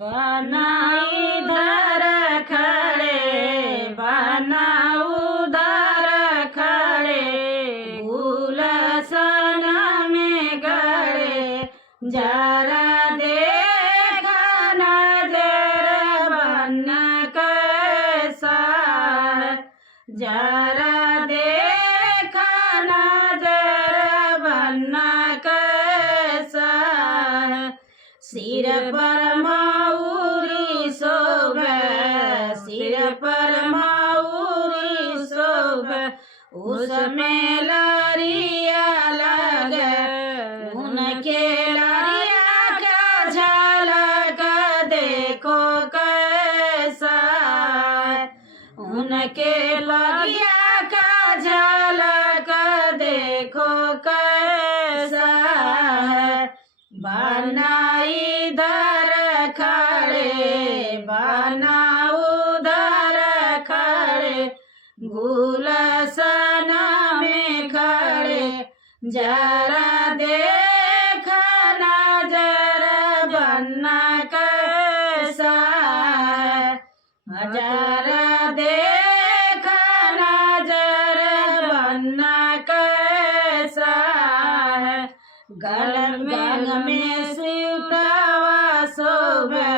बनाई धर खड़े, बनाऊ धर खड़े, गुलशन में गड़े, जरा देखा नजर बन कैसा, जरा देखा नजर बन कैसा, सिर पर मऊरी शोभे, सिर पर मऊरी शोभे, उसमें लरिया लगे, उनके लरिया क्या झलक देखो कैसा, उनके लरिया का झलक देखो कैसा, बनाई धर खड़े, बनाऊ धर खड़े, गुलशन में खड़े, जरा देखा नजर बन कैसा, जरा देखा नजर बन कैसा, गंग में सिवटवा शोभे,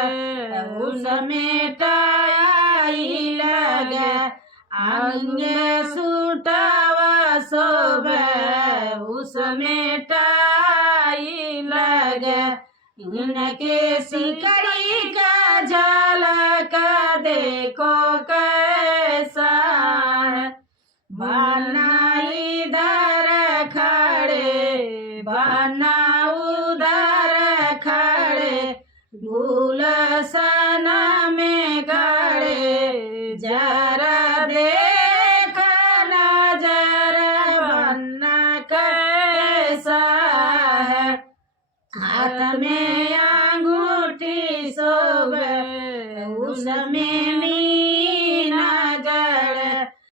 उसमें टाई लगे, अंग सूटवा शोभे, उसमें टाई लगे, इनके सिकड़ी का झलक देखो कैसा, बनाई धर खड़े, बनाऊ धर खड़े, गुलशन में गड़े, जरा देखा नजर बन कैसा, हाथ में अंगूठी शोभे, उसमें